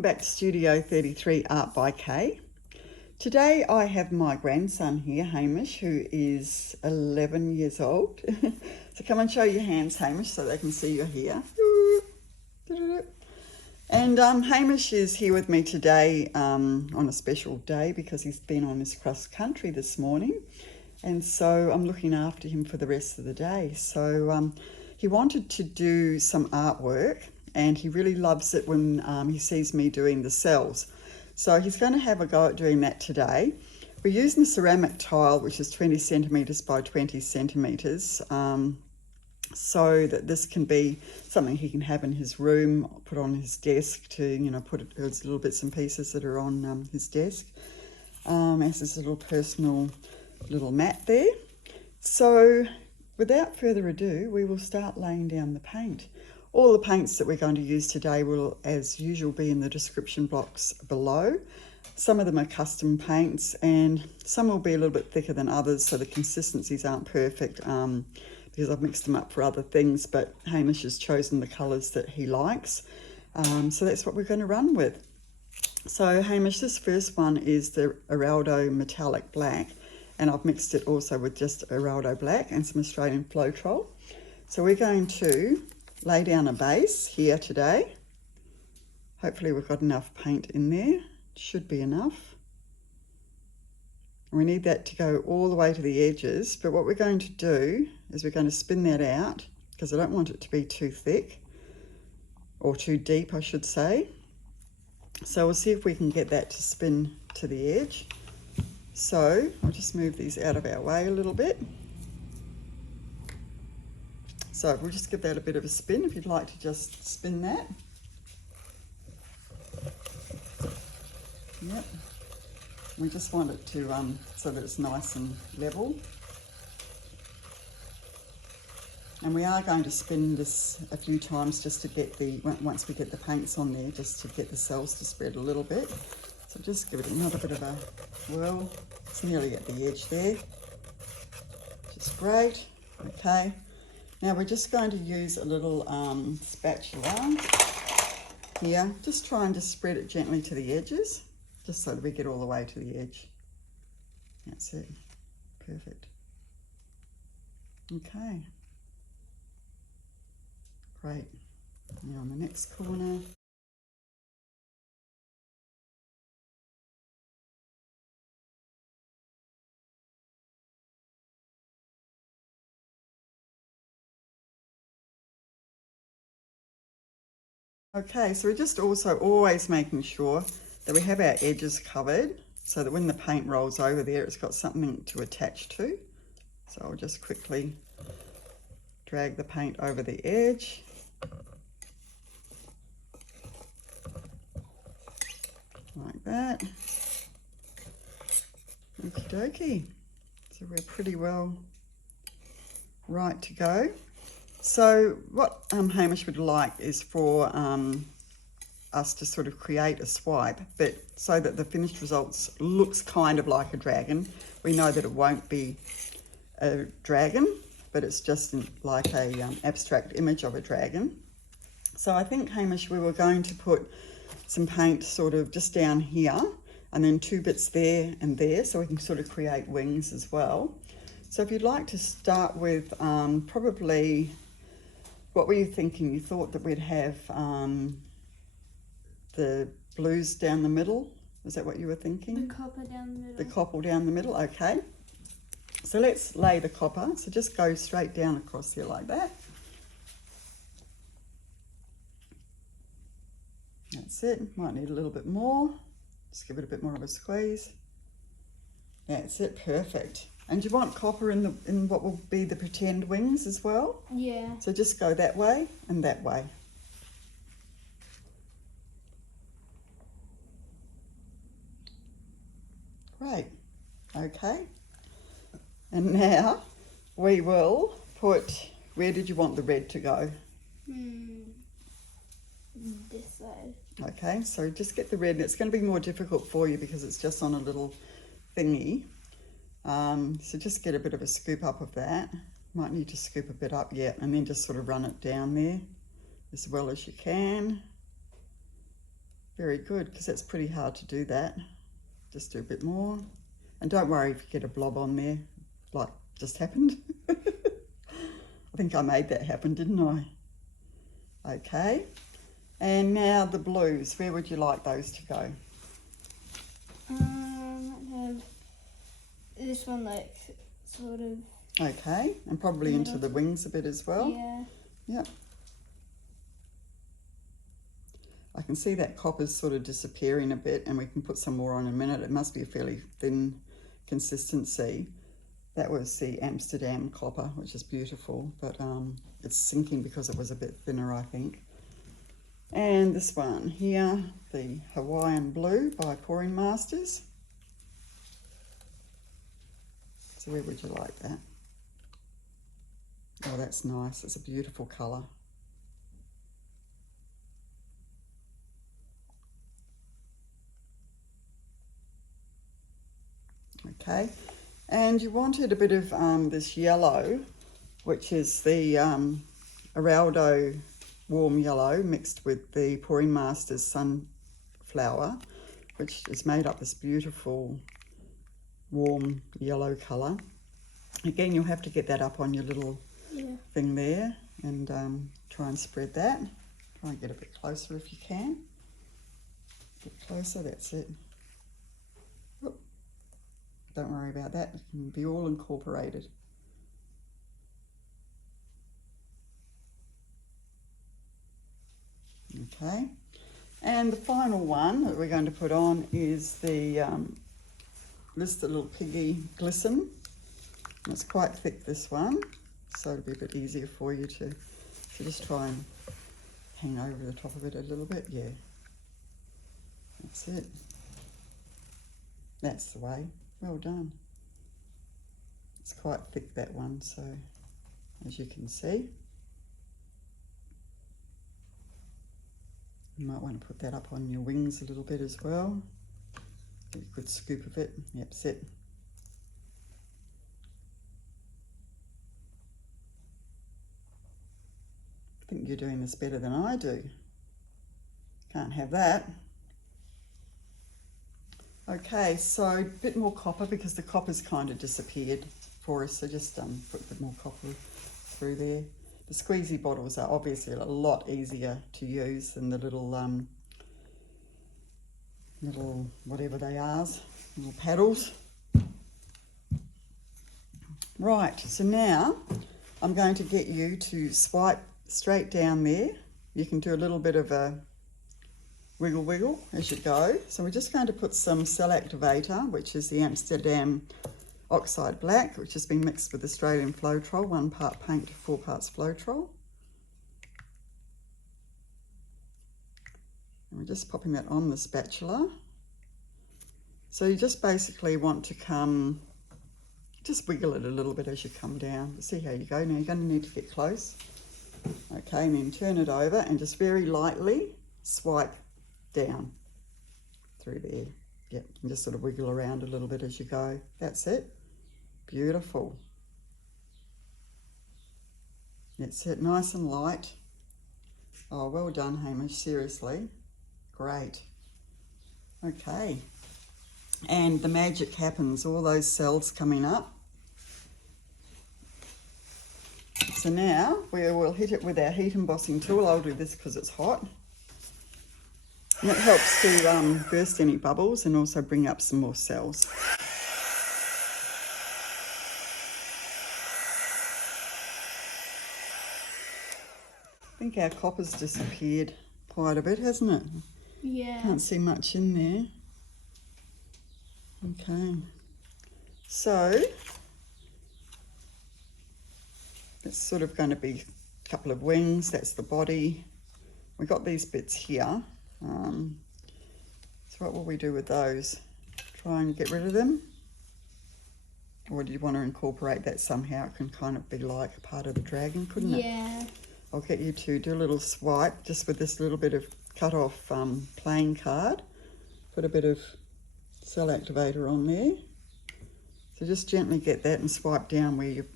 welcome back to Studio 33 Art by Kay. Today I have my grandson here, Hamish, who is 11 years old. So come and show your hands, Hamish, so they can see you're here. And Hamish is here with me today on a special day because he's been on his cross country this morning. And so I'm looking after him for the rest of the day. So he wanted to do some artwork, and he really loves it when he sees me doing the cells. So he's going to have a go at doing that today. We're using a ceramic tile, which is 20 centimetres by 20 centimetres, so that this can be something he can have in his room, put on his desk to, you know, put his little bits and pieces that are on his desk, as his little personal little mat there. So without further ado, we will start laying down the paint. All the paints that we're going to use today will, as usual, be in the description box below. Some of them are custom paints and some will be a little bit thicker than others, so the consistencies aren't perfect because I've mixed them up for other things, but Hamish has chosen the colours that he likes. So that's what we're going to run with. So Hamish, this first one is the Eraldo Metallic Black, and I've mixed it also with just Eraldo Black and some Australian Floetrol. So we're going to lay down a base here today. Hopefully we've got enough paint in there. Should be enough. We need that to go all the way to the edges, but what we're going to do is we're going to spin that out because I don't want it to be too thick, or too deep I should say. So we'll see if we can get that to spin to the edge. So I'll just move these out of our way a little bit. So we'll just give that a bit of a spin if you'd like to just spin that. Yep. We just want it to, so that it's nice and level. And we are going to spin this a few times just to get once we get the paints on there, just to get the cells to spread a little bit. So just give it another bit of a whirl. It's nearly at the edge there. Just great. Okay. Now we're just going to use a little spatula here. Just trying to spread it gently to the edges, just so that we get all the way to the edge. That's it. Perfect. Okay. Great. Now on the next corner. Okay, so we're just also always making sure that we have our edges covered so that when the paint rolls over there, it's got something to attach to. So I'll just quickly drag the paint over the edge. Like that. Okie dokie. So we're pretty well right to go. So what Hamish would like is for us to sort of create a swipe, but so that the finished results looks kind of like a dragon. We know that it won't be a dragon, but it's just like a abstract image of a dragon. So I think, Hamish, we were going to put some paint sort of just down here and then two bits there and there, so we can sort of create wings as well. So if you'd like to start with probably, what were you thinking? You thought that we'd have the blues down the middle? Is that what you were thinking? The copper down the middle. The copper down the middle, okay. So let's lay the copper. So just go straight down across here like that. That's it. Might need a little bit more. Just give it a bit more of a squeeze. That's it, perfect. And you want copper in what will be the pretend wings as well? Yeah. So just go that way and that way. Great. Okay. And now we will put, where did you want the red to go? This side. Okay, so just get the red, and it's going to be more difficult for you because it's just on a little thingy. So just get a bit of a scoop up of that. Might need to scoop a bit up yet, and then just sort of run it down there as well as you can. Very good, because that's pretty hard to do that. Just do a bit more. And don't worry if you get a blob on there, like just happened. I think I made that happen, didn't I? Okay. And now the blues, where would you like those to go? Have this one like sort of. Okay, and probably into the wings a bit as well. Yeah. Yep. I can see that copper's sort of disappearing a bit, and we can put some more on in a minute. It must be a fairly thin consistency. That was the Amsterdam copper, which is beautiful, but it's sinking because it was a bit thinner, I think. And this one here, the Hawaiian blue by Pouring Masters. So where would you like that? Oh, that's nice. It's a beautiful colour. Okay, and you wanted a bit of this yellow, which is the Eraldo warm yellow mixed with the Pouring Masters sunflower, which has made up this beautiful warm yellow colour. Again, you'll have to get that up on your little thing there and try and spread that. Try and get a bit closer if you can. Get closer, that's it. Don't worry about that, it can be all incorporated. Okay, and the final one that we're going to put on is the little Piggy Glisten. And it's quite thick, this one, so it'll be a bit easier for you to just try and hang over the top of it a little bit. Yeah, that's it. That's the way. Well done. It's quite thick, that one, so as you can see. You might want to put that up on your wings a little bit as well. Get a good scoop of it. Yep, sit. I think you're doing this better than I do. Can't have that. Okay, so a bit more copper because the copper's kind of disappeared for us, so just put a bit more copper through there. The squeezy bottles are obviously a lot easier to use than the little whatever they are, little paddles. Right, so now I'm going to get you to swipe straight down there. You can do a little bit of a wiggle wiggle as you go. So we're just going to put some Cell Activator, which is the Amsterdam Oxide Black, which has been mixed with Australian Floetrol, 1 part paint to 4 parts Floetrol. And we're just popping that on the spatula. So you just basically want to just wiggle it a little bit as you come down. See how you go. Now you're going to need to get close. Okay, and then turn it over and just very lightly swipe down through there. Yep, and just sort of wiggle around a little bit as you go. That's it. Beautiful. That's it, nice and light. Oh, well done, Hamish, seriously. Great. Okay. And the magic happens, all those cells coming up. So now we will hit it with our heat embossing tool. I'll do this because it's hot. And it helps to burst any bubbles and also bring up some more cells. I think our copper's disappeared quite a bit, hasn't it? Yeah. Can't see much in there. Okay. So it's sort of going to be a couple of wings. That's the body. We got these bits here. So what will we do with those? Try and get rid of them? Or do you want to incorporate that somehow? It can kind of be like a part of the dragon, couldn't it? Yeah. I'll get you to do a little swipe just with this little bit of cut off playing card. Put a bit of Cell Activator on there. So just gently get that and swipe down where you've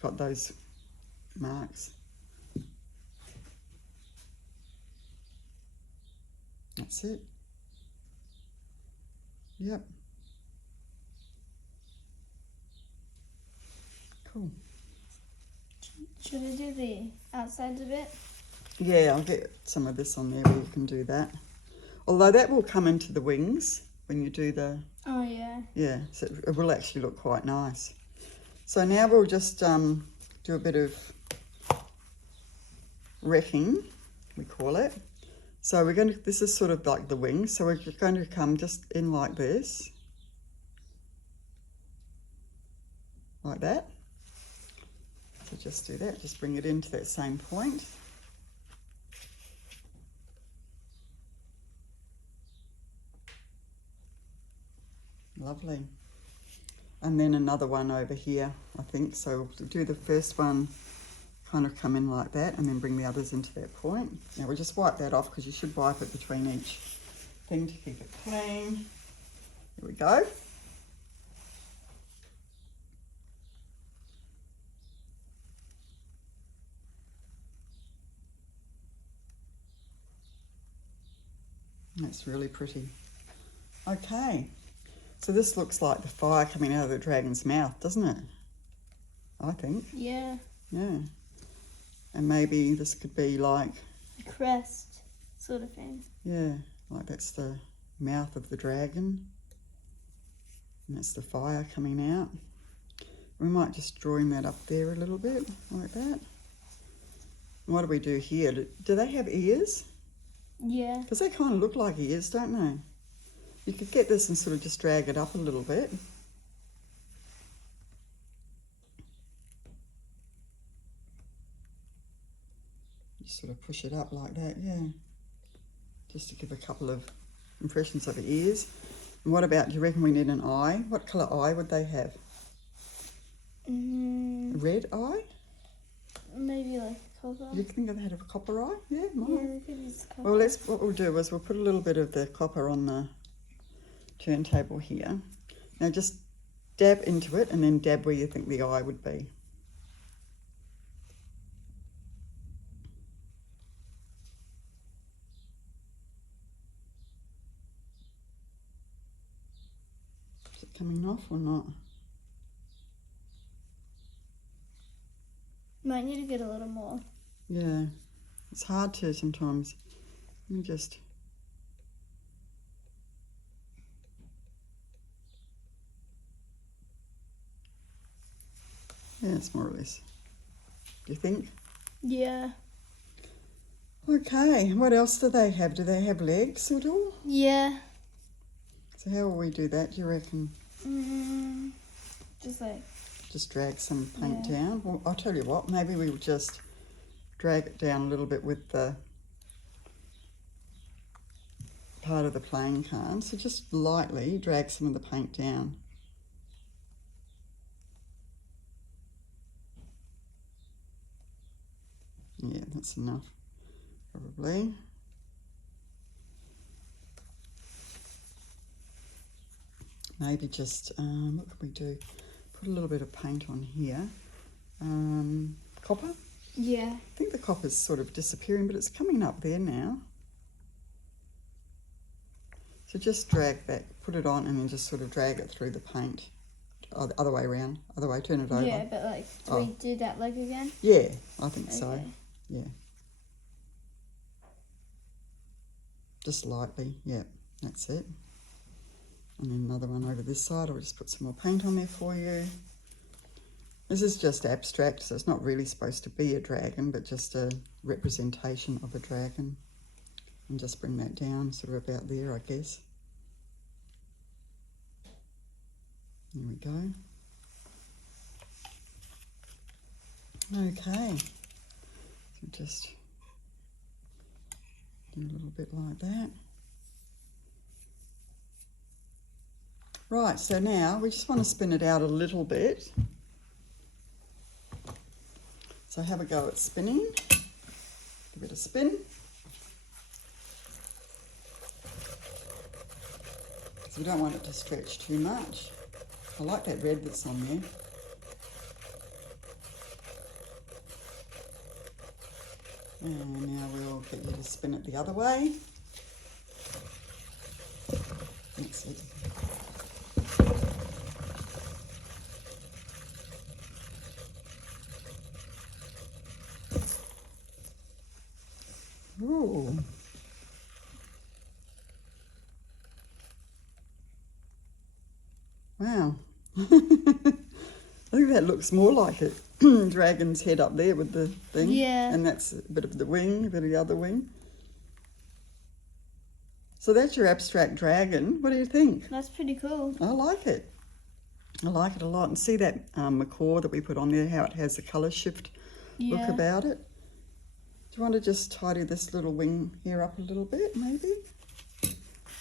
got those marks. That's it. Yep. Cool. Should I do the outsides of it? Yeah, I'll get some of this on there where you can do that. Although that will come into the wings when you do the... Oh, yeah. Yeah, so it will actually look quite nice. So now we'll just do a bit of wrecking, we call it. So we're going to, this is sort of like the wings, so we're going to come just in like this. Like that. So just do that, just bring it into that same point. Lovely. And then another one over here, I think. So we'll do the first one, kind of come in like that, and then bring the others into that point. Now we'll just wipe that off because you should wipe it between each thing to keep it clean. Here we go. That's really pretty. Okay. So this looks like the fire coming out of the dragon's mouth, doesn't it? I think. Yeah. Yeah. And maybe this could be like... A crest sort of thing. Yeah, like that's the mouth of the dragon. And that's the fire coming out. We might just drawing that up there a little bit, like that. What do we do here? Do they have ears? Yeah. Because they kind of look like ears, don't they? You could get this and sort of just drag it up a little bit. Just sort of push it up like that, yeah. Just to give a couple of impressions of the ears. And what about, do you reckon we need an eye? What colour eye would they have? A red eye? Maybe like a copper. You think they had a copper eye? Yeah, might. Yeah, they could use copper. Well, what we'll do is we'll put a little bit of the copper on the turntable here. Now just dab into it and then dab where you think the eye would be. Is it coming off or not? Might need to get a little more. Yeah, it's hard to sometimes. Let me just... Yeah, it's more or less. Do you think? Yeah. Okay, what else do they have? Do they have legs at all? Yeah. So how will we do that, do you reckon? Just like... Just drag some paint Yeah. down? Well, I'll tell you what, maybe we'll just drag it down a little bit with the part of the playing card. So just lightly drag some of the paint down. Yeah, that's enough, probably. Maybe just, what could we do? Put a little bit of paint on here. Copper? Yeah. I think the copper's sort of disappearing, but it's coming up there now. So just drag that, put it on, and then just sort of drag it through the paint. Oh, the other way around, other way, turn it over. Yeah, but like, do we do that leg again? Yeah, I think so. Okay. Yeah. Just lightly, yeah, that's it. And then another one over this side. I'll just put some more paint on there for you. This is just abstract, so it's not really supposed to be a dragon, but just a representation of a dragon. And just bring that down, sort of about there, I guess. There we go. Okay. So just do a little bit like that. Right, so now we just want to spin it out a little bit. So have a go at spinning. Give it a spin. Because we don't want it to stretch too much. I like that red that's on there. And now we'll get you to spin it the other way. That's it. cool. Wow. I think that looks more like a dragon's head up there with the thing. Yeah. And that's a bit of the wing, a bit of the other wing. So that's your abstract dragon. What do you think? That's pretty cool. I like it. I like it a lot. And see that macaw that we put on there, how it has a colour shift look Yeah. about it? Do you want to just tidy this little wing here up a little bit, maybe?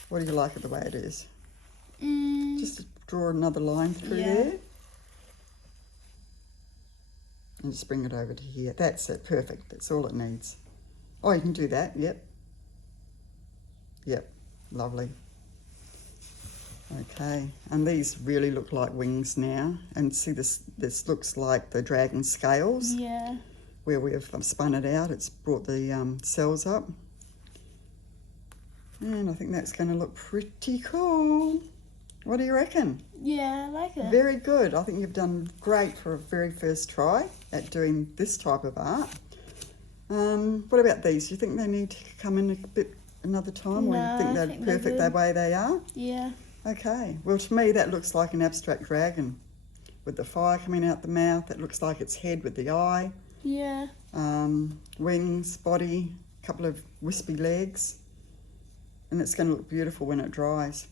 What do you like it the way it is? Just to draw another line through Yeah. there. And just bring it over to here. That's it, perfect. That's all it needs. Oh, you can do that, yep. Yep, lovely. Okay, and these really look like wings now. And see, this looks like the dragon scales. Yeah. Where we've spun it out, it's brought the cells up. And I think that's going to look pretty cool. What do you reckon? Yeah, I like it. Very good. I think you've done great for a very first try at doing this type of art. What about these? Do you think they need to come in a bit another time, or No, you think I they're think they're perfect good. the way they are? Yeah. Okay. Well, to me, that looks like an abstract dragon with the fire coming out the mouth. It looks like its head with the eye. Yeah. Wings, body, a couple of wispy legs, and it's going to look beautiful when it dries.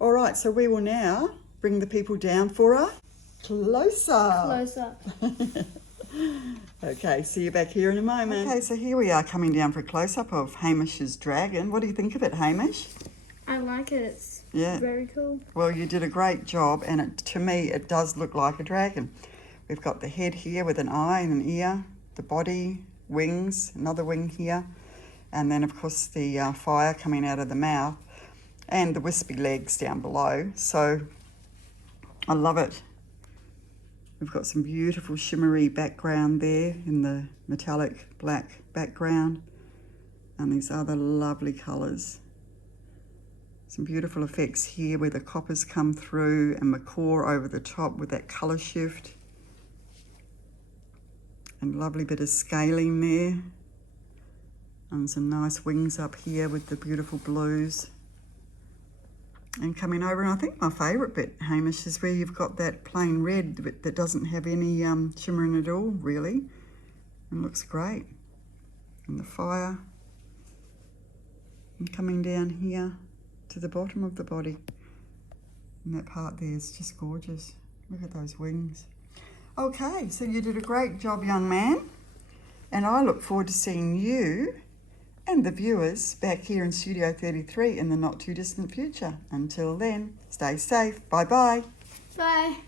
All right, so we will now bring the people down for a close-up. Close up. Okay, see you back here in a moment. Okay, so here we are coming down for a close-up of Hamish's dragon. What do you think of it, Hamish? I like it. It's Yeah. very cool. Well, you did a great job, and to me, it does look like a dragon. We've got the head here with an eye and an ear, the body, wings, another wing here, and then, of course, the fire coming out of the mouth, and the wispy legs down below. So I love it. We've got some beautiful shimmery background there in the metallic black background, and these other lovely colours. Some beautiful effects here where the coppers come through and macaw over the top with that colour shift. And lovely bit of scaling there. And some nice wings up here with the beautiful blues. And coming over, and I think my favourite bit, Hamish, is where you've got that plain red that doesn't have any shimmer in it at all, really. And looks great. And the fire. And coming down here to the bottom of the body. And that part there is just gorgeous. Look at those wings. Okay, so you did a great job, young man. And I look forward to seeing you and the viewers back here in Studio 33 in the not too distant future. Until then, stay safe. Bye-bye. Bye.